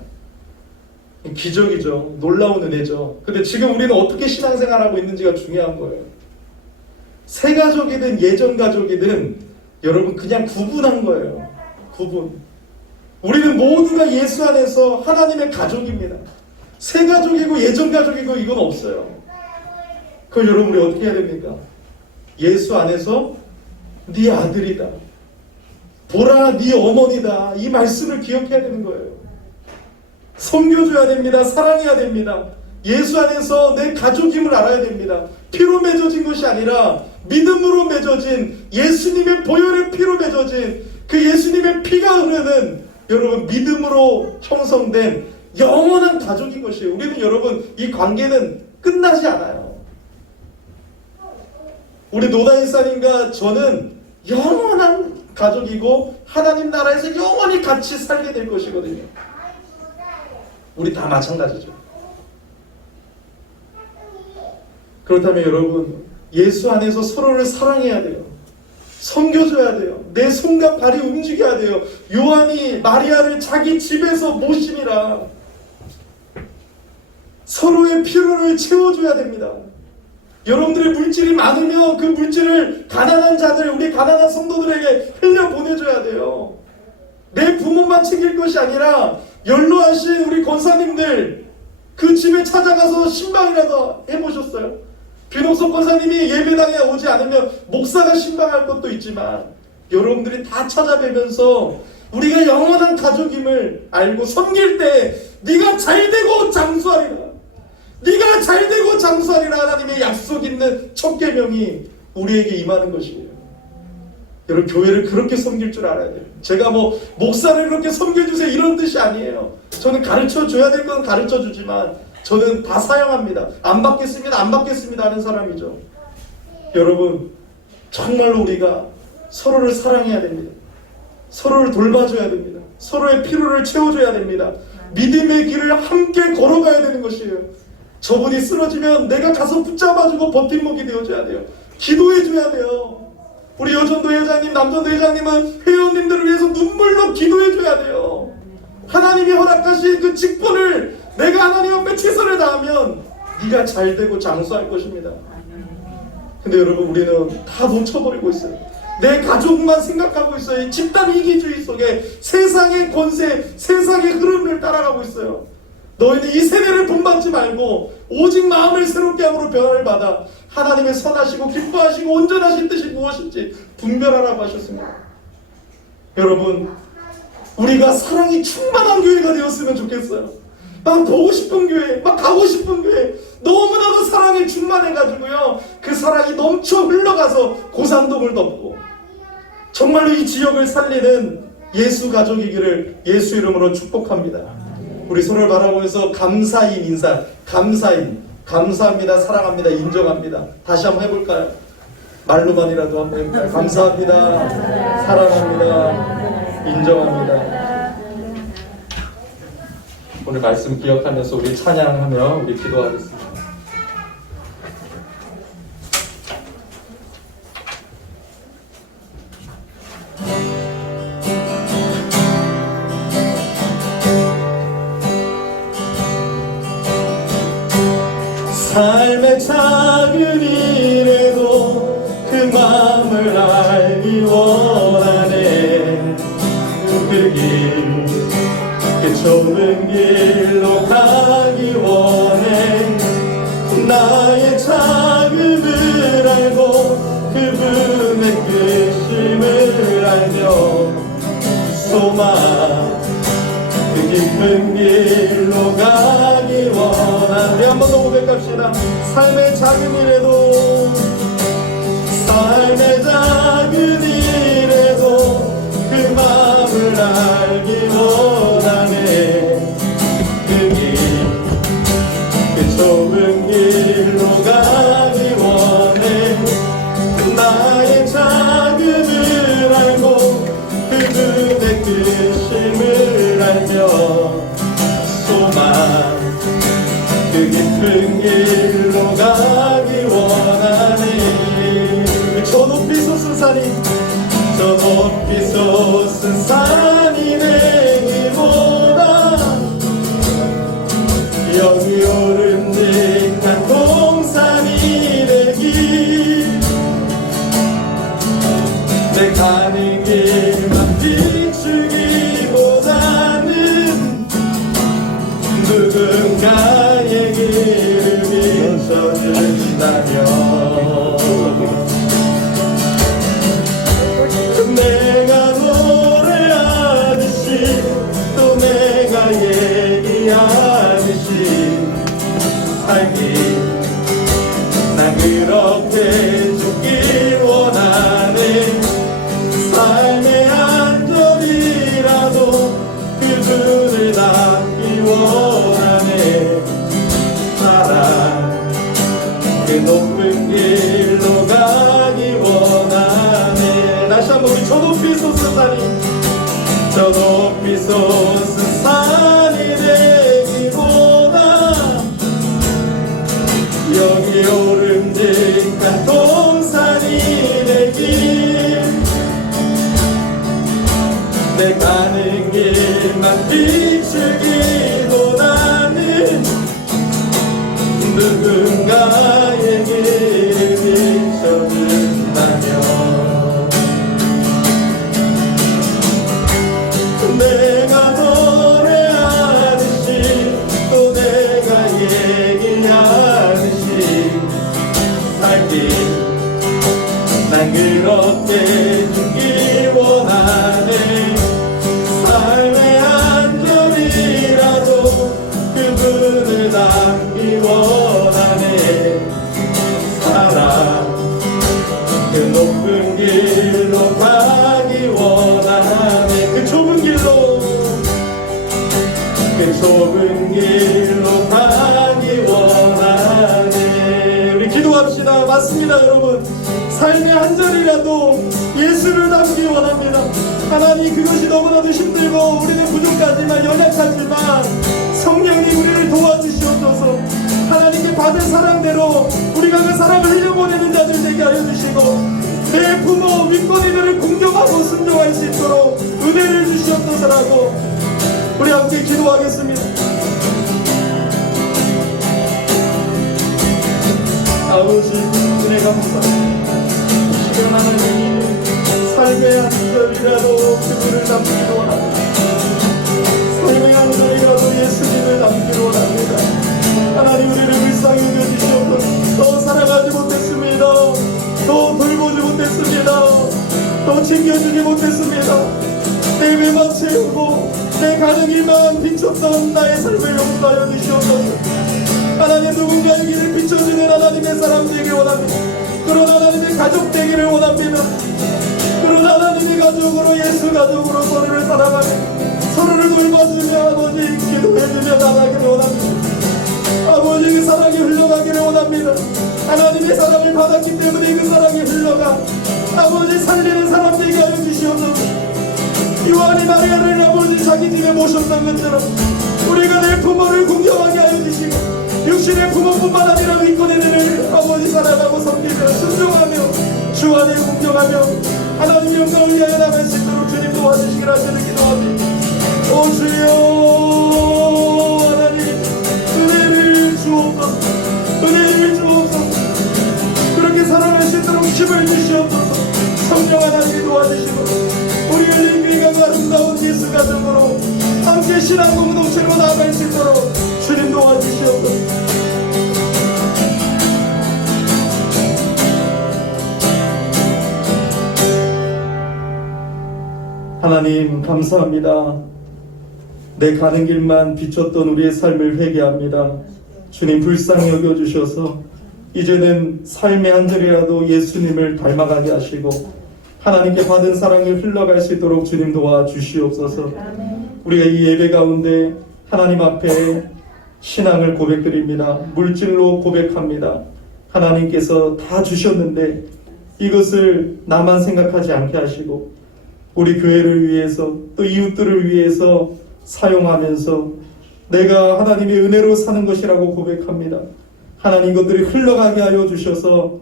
기적이죠. 놀라운 은혜죠. 근데 지금 우리는 어떻게 신앙생활하고 있는지가 중요한 거예요. 새 가족이든 예전 가족이든 여러분 그냥 구분한 거예요. 구분. 우리는 모두가 예수 안에서 하나님의 가족입니다. 새 가족이고 예전 가족이고 이건 없어요. 그럼 여러분 우리 어떻게 해야 됩니까? 예수 안에서 네 아들이다. 보라 네 어머니다. 이 말씀을 기억해야 되는 거예요. 섬겨줘야 됩니다. 사랑해야 됩니다. 예수 안에서 내 가족임을 알아야 됩니다. 피로 맺어진 것이 아니라 믿음으로 맺어진 예수님의 보혈의 피로 맺어진 그 예수님의 피가 흐르는 여러분 믿음으로 형성된 영원한 가족인 것이에요. 우리는 여러분 이 관계는 끝나지 않아요. 우리 노다인사님과 저는 영원한 가족이고 하나님 나라에서 영원히 같이 살게 될 것이거든요. 우리 다 마찬가지죠. 그렇다면 여러분 예수 안에서 서로를 사랑해야 돼요. 섬겨줘야 돼요. 내 손과 발이 움직여야 돼요. 요한이 마리아를 자기 집에서 모심이라 서로의 필요를 채워줘야 됩니다. 여러분들의 물질이 많으면 그 물질을 가난한 자들, 우리 가난한 성도들에게 흘려보내줘야 돼요. 내 부모만 챙길 것이 아니라 연로하신 우리 권사님들 그 집에 찾아가서 신방이라도 해보셨어요? 비록소 권사님이 예배당에 오지 않으면 목사가 신방할 것도 있지만 여러분들이 다 찾아뵈면서 우리가 영원한 가족임을 알고 섬길 때 네가 잘되고 장수하리라. 네가 잘되고 장수하리라. 하나님의 약속 있는 첫 계명이 우리에게 임하는 것이에요. 여러분 교회를 그렇게 섬길 줄 알아야 돼요. 제가 뭐 목사를 그렇게 섬겨주세요 이런 뜻이 아니에요. 저는 가르쳐줘야 될 건 가르쳐주지만 저는 다 사양합니다. 안 받겠습니다. 안 받겠습니다 하는 사람이죠. 여러분 정말로 우리가 서로를 사랑해야 됩니다. 서로를 돌봐줘야 됩니다. 서로의 필요를 채워줘야 됩니다. 믿음의 길을 함께 걸어가야 되는 것이에요. 저분이 쓰러지면 내가 가서 붙잡아주고 버팀목이 되어줘야 돼요. 기도해줘야 돼요. 우리 여전도 회장님, 남전도 회장님은 회원님들을 위해서 눈물로 기도해줘야 돼요. 하나님이 허락하신 그 직분을 내가 하나님 앞에 최선을 다하면 네가 잘 되고 장수할 것입니다. 근데 여러분, 우리는 다 놓쳐버리고 있어요. 내 가족만 생각하고 있어요. 이 집단 이기주의 속에 세상의 권세, 세상의 흐름을 따라가고 있어요. 너희는 이 세대를 본받지 말고 오직 마음을 새롭게 함으로 변화를 받아 하나님의 선하시고 기뻐하시고 온전하신 뜻이 무엇인지 분별하라고 하셨습니다. 여러분, 우리가 사랑이 충만한 교회가 되었으면 좋겠어요. 막 보고 싶은 교회, 막 가고 싶은 교회, 너무나도 사랑이 충만해가지고요, 그 사랑이 넘쳐 흘러가서 고산동을 덮고 정말로 이 지역을 살리는 예수 가족이기를 예수 이름으로 축복합니다. 우리 서로를 바라보면서 감사인 인사, 감사인, 감사합니다, 사랑합니다, 인정합니다. 다시 한번 해볼까요? 말로만이라도 한번 해볼까요? 감사합니다, 사랑합니다, 인정합니다. 오늘 말씀 기억하면서 우리 찬양하며 우리 기도하겠습니다. 삶의 작은 일에도 그 마음을 알기 원하네. 그 길, 그 좁은 길로 가기 원해. 나의 자금을 알고 그분의 끝임을 알며 소망 그 깊은 길로 가기 원하네. 한 번 더 고백합시다. 삶의 작은 일에도, 삶의 작은 일에도 그 마음을 알기 원하네. 그 길, 그 좁은 길로 가기 원해. 나의 자금을 알고 그분의 뜻임을 알며 소망 그 깊은 길로 가기 원하네. 저 높이 솟은 산이, 저 높이 솟은 산이 되기보다 여기 오름직한 동산이 되기. 내 가는 길만 비추기보다는 누군가의 길을 비춰준다면 내가 노래하듯이 또 내가 얘기하듯이 살기, 난 그렇게 죽길 원하네. 삶의 한 절이라도 그분을 닮기 원하네. 사랑 그 높은 길로 가기 원하네. 다시 한번 우리 저 높이 솟은 산이, 저 높이 솟은 산이 되기보다 여기 오름직한 동산이 되기. 내 가는 길만 비추기보다는 누군가의 길을 비춰준다면 내가 노래하듯이 또 내가 얘기하듯이 살기, 난 그렇게 죽기 원하네. 삶의 한 절이라도 그분을 닮기 원하네. 사랑 그 높은 길로 가기 원하네. 그 좁은 길로, 그 좁은 길로 가기 원하네. 우리 기도합시다. 맞습니다, 여러분. 삶의 한 절이라도 예수를 닮기 원합니다. 하나님, 그것이 너무나도 힘들고 우리는 부족하지만 연약하지만 성령님 우리를 도와주시옵소서. 하나님께 받은 사랑대로 우리가 그 사랑을 흘려보내는 자들 되게 하여 주시고, 내 부모 윗거리들을 공경하고 순종할 수 있도록 은혜를 주시옵소서라고 우리 함께 기도하겠습니다. 아버지 은혜 감사합니다. 시간 하나님 삶의 한 절이라도 그분을 담기로 합니다. 삶의 한 절이라도 예수님을 담기로 합니다. 하나님 우리를 불쌍히 여겨주시옵소서. 더 사랑하지 못했습니다. 더 돌보지 못했습니다. 더 챙겨주지 못했습니다. 내 배만 채우고 내 가는 길만 비췄던 나의 삶을 용서하여 주시옵소서. 하나님 누군가에게를 비춰주는 하나님의 사람 되길 원합니다. 그런 하나님의 가족 되기를 원합니다. 그런 하나님의 가족으로 예수 가족으로 서로를 사랑하며 서로를 돌봐주며 아버지 기도해주며 나가기를 원합니다. 아버지 그 사랑이 흘러가기를 원합니다. 하나님의 사랑을 받았기 때문에 그 사랑이 흘러가 아버지 살리는 사람 되게 하여 주시옵소서. 요한이 마리아를 아버지 자기 집에 모셨던 것처럼 우리가 내 부모를 공경하게 하여 주시고 육신의 부모뿐만 아니라 위권의 들을 아버지 사랑하고 섬기며 순종하며 주 안에 공경하며 하나님 영광을 위하여 나갈 수 있도록 주님 도와주시기를 하시는 기도합니다. 오 주여 하나님 은혜를 주옵소서. 은혜를 주옵소서. 그렇게 살아갈 수 있도록 힘을 주시옵소서. 성령 하나님이 도와주시고 우리 열린 귀가 아름다운 예수 가정으로 함께 신앙 공동체로 나아갈 수 있도록 주님 도와주시옵소서. 하나님 감사합니다. 내 가는 길만 비췄던 우리의 삶을 회개합니다. 주님 불쌍히 여겨주셔서 이제는 삶의 한 절이라도 예수님을 닮아가게 하시고 하나님께 받은 사랑을 흘러갈 수 있도록 주님 도와주시옵소서. 우리가 이 예배 가운데 하나님 앞에 신앙을 고백드립니다. 물질로 고백합니다. 하나님께서 다 주셨는데 이것을 나만 생각하지 않게 하시고 우리 교회를 위해서 또 이웃들을 위해서 사용하면서 내가 하나님의 은혜로 사는 것이라고 고백합니다. 하나님 것들이 흘러가게 하여 주셔서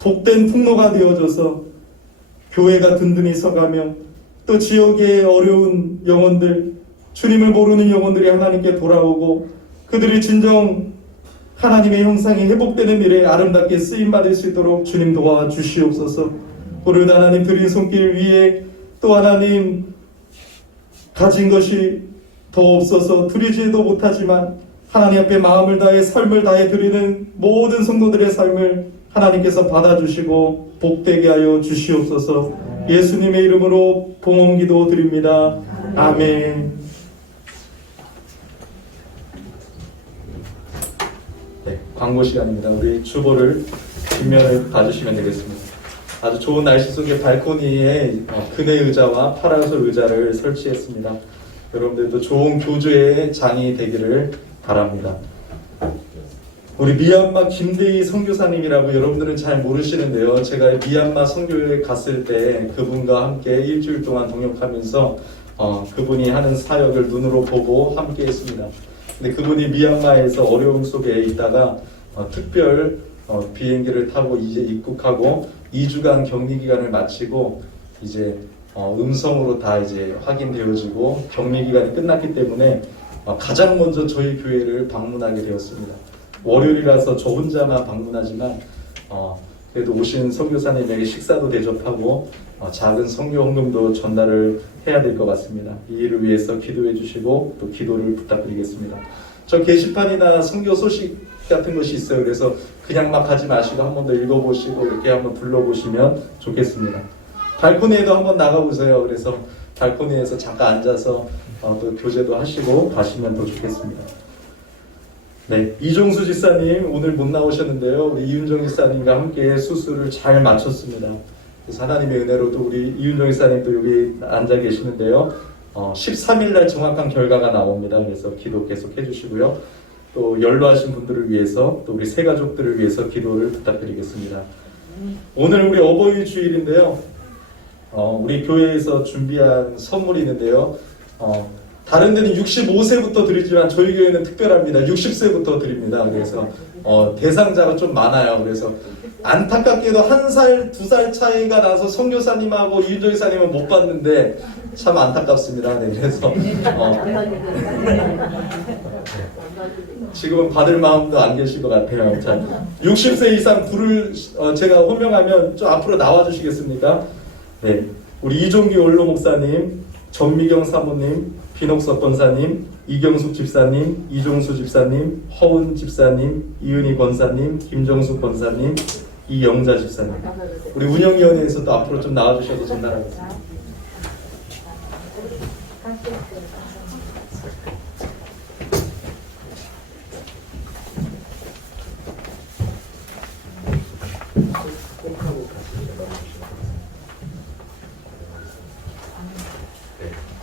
복된 통로가 되어져서 교회가 든든히 서가며 또 지역의 어려운 영혼들 주님을 모르는 영혼들이 하나님께 돌아오고 그들이 진정 하나님의 형상이 회복되는 일에 아름답게 쓰임받을 수 있도록 주님 도와주시옵소서. 오늘 하나님 드린 손길 위에 또 하나님 가진 것이 더 없어서 드리지도 못하지만 하나님 앞에 마음을 다해 삶을 다해 드리는 모든 성도들의 삶을 하나님께서 받아주시고 복되게 하여 주시옵소서. 예수님의 이름으로 봉헌기도 드립니다. 아멘. 네, 광고 시간입니다. 우리 주보를 뒷면을 봐주시면 되겠습니다. 아주 좋은 날씨 속에 발코니에 그네 의자와 파라솔 의자를 설치했습니다. 여러분들도 좋은 교주의 장이 되기를 바랍니다. 우리 미얀마 김대희 선교사님이라고 여러분들은 잘 모르시는데요. 제가 미얀마 선교에 갔을 때 그분과 함께 일주일 동안 동역하면서 그분이 하는 사역을 눈으로 보고 함께 했습니다. 근데 그분이 미얀마에서 어려움 속에 있다가 특별 비행기를 타고 이제 입국하고 2주간 격리 기간을 마치고 이제 음성으로 다 이제 확인되어지고 격리 기간이 끝났기 때문에 가장 먼저 저희 교회를 방문하게 되었습니다. 월요일이라서 저 혼자만 방문하지만 그래도 오신 선교사님에게 식사도 대접하고 작은 선교 헌금도 전달을 해야 될 것 같습니다. 이 일을 위해서 기도해 주시고 또 기도를 부탁드리겠습니다. 저 게시판이나 선교 소식 같은 것이 있어요. 그래서 그냥 막 가지 마시고 한 번 더 읽어보시고 이렇게 한번 둘러보시면 좋겠습니다. 발코니에도 한번 나가보세요. 그래서 발코니에서 잠깐 앉아서 또 교제도 하시고 가시면 더 좋겠습니다. 네, 이종수 집사님 오늘 못 나오셨는데요. 우리 이윤정 집사님과 함께 수술을 잘 마쳤습니다. 그래서 하나님의 은혜로도 우리 이윤정 집사님도 여기 앉아 계시는데요. 13일날 정확한 결과가 나옵니다. 그래서 기도 계속 해주시고요. 또 연로하신 분들을 위해서 또 우리 새 가족들을 위해서 기도를 부탁드리겠습니다. 오늘 우리 어버이 주일인데요. 우리 교회에서 준비한 선물이 있는데요. 다른 데는 65세부터 드리지만 저희 교회는 특별합니다. 60세부터 드립니다. 그래서 대상자가 좀 많아요. 그래서 안타깝게도 1살, 2살 차이가 나서 선교사님하고 이윤정 이사님은 못 받는데 참 안타깝습니다. 네, 그래서 지금은 받을 마음도 안 계실 것 같아요. 자, 60세 이상 불을 제가 호명하면 좀 앞으로 나와 주시겠습니까? 네, 우리 이종기 원로 목사님, 전미경 사모님, 비녹석 권사님, 이경숙 집사님, 이종수 집사님, 허운 집사님, 이은희 권사님, 김정숙 권사님, 이영자 집사님. 우리 운영위원회에서도 앞으로 좀 나와주셔도 전달하겠습니다.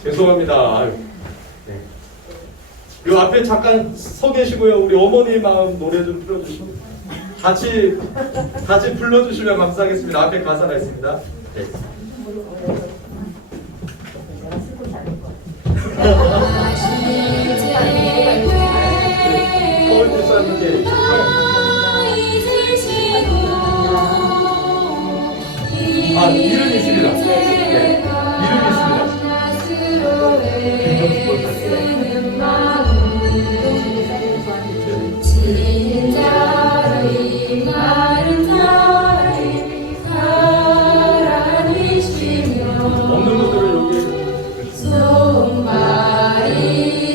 죄송합니다. 아유. 네. 요 앞에 잠깐 서 계시고요. 우리 어머니 마음 노래 좀 틀어주시고 같이 불러주시면 감사하겠습니다. 앞에 가사가 있습니다. 네. 이름이 있습니다. 네. 이름이 있습니다. 없는 분들은 여기 손발이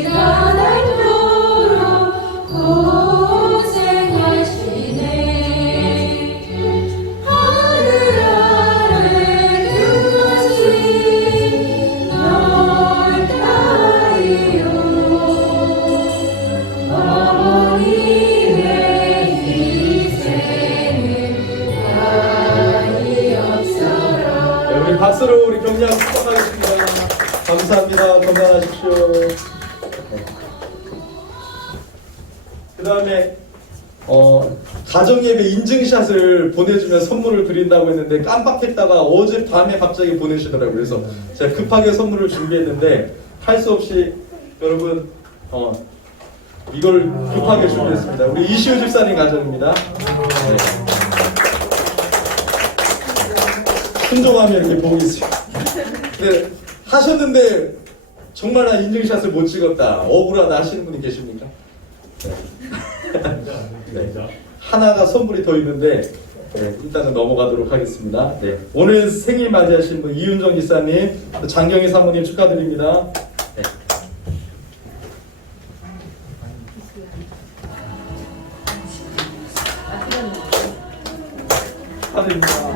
닿도록 고생하시네. 하늘 아래 그것이 넓다리요. 어머님의 희생은 아이 없어라. 우리 박수로 우리 격려 축복하겠습니다. 감사합니다. 건강하십시오. 그 다음에 가정예배 인증샷을 보내주면 선물을 드린다고 했는데 깜빡했다가 어제 밤에 갑자기 보내시더라고요. 그래서 제가 급하게 선물을 준비했는데 할 수 없이 여러분 이걸 급하게 준비했습니다. 우리 이시우 집사님 가정입니다. 네. 순종하면 이렇게 복이 있어요. 근데 하셨는데 정말 나 인증샷을 못 찍었다, 억울하다 하시는 분이 계십니까? 네. 네. 하나가 선물이 더 있는데 일단은 넘어가도록 하겠습니다. 네. 오늘 생일 맞이하신 분 이윤정 기사님, 장경희 사모님 축하드립니다. 네. 축하드립니다.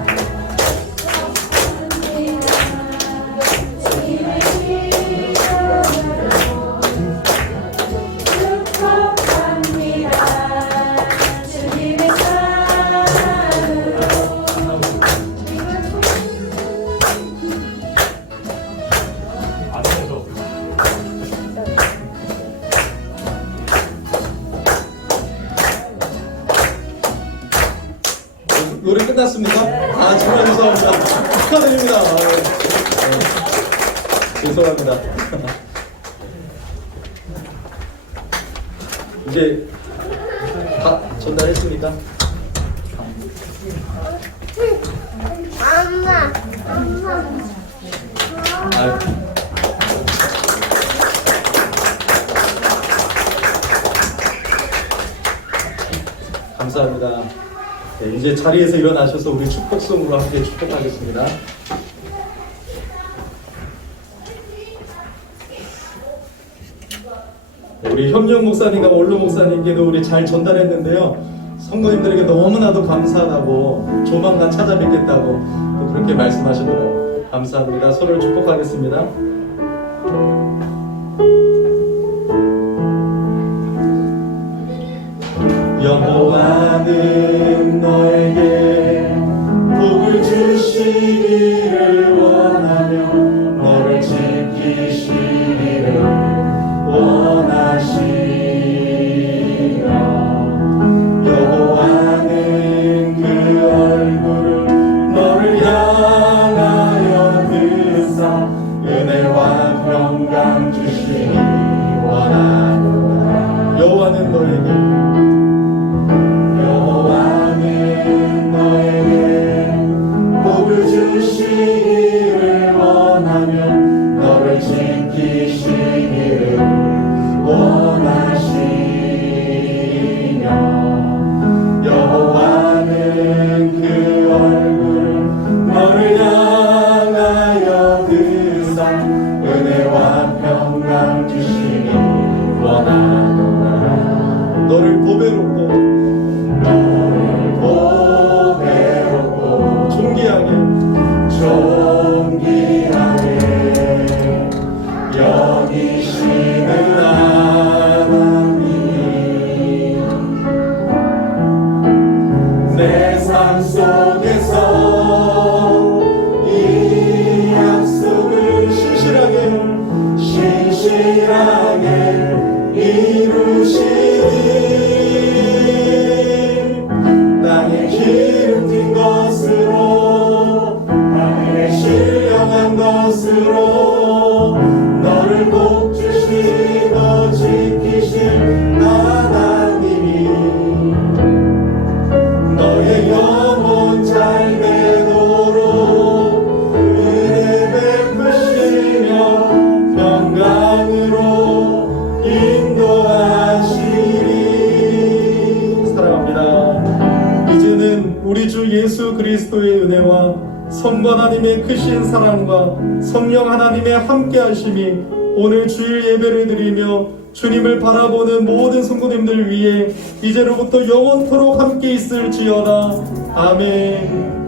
노래 끝났습니까? 아, 정말 죄송합니다. 축하드립니다. 죄송합니다. 이제 다 전달했습니까? 엄마. 아유. 감사합니다. 네, 이제 자리에서 일어나셔서 우리 축복송으로 함께 축복하겠습니다. 네, 우리 협력 목사님과 원로 목사님께도 우리 잘 전달했는데요. 성도님들에게 너무나도 감사하다고, 조만간 찾아뵙겠다고 또 그렇게 말씀하시더라고요. 감사합니다. 서로를 축복하겠습니다. 여호와는 너에게 복을 주시기를 원하며 너를 지키시기를 원하시며 여호와는 그 얼굴을 너를 향하여 드사 은혜와 평강 지키시기를 원하시며 여호와는 그 얼굴 너를 향하여 드사 은혜와 평강 주시기 원하노라. 너를 보배롭고 존귀하게 여기시는 하나님 내 삶 속에서 이 약속을 신실하게 이루시니 땅에 기름진 것으로 하늘에 신령한 것으로 너를 꼭 주시고 지키실 하나님이 너의 영혼 잘 되도록 은혜 베푸시며 평강으로 인도하시리. 사랑합니다. 이제는 우리 주 예수 그리스도의 은혜와 성부 하나님의 크신 사랑과 성령 하나님의 함께하심이 오늘 주일 예배를 드리며 주님을 바라보는 모든 성도님들 위해 이제로부터 영원토록 함께 있을지어다. 아멘.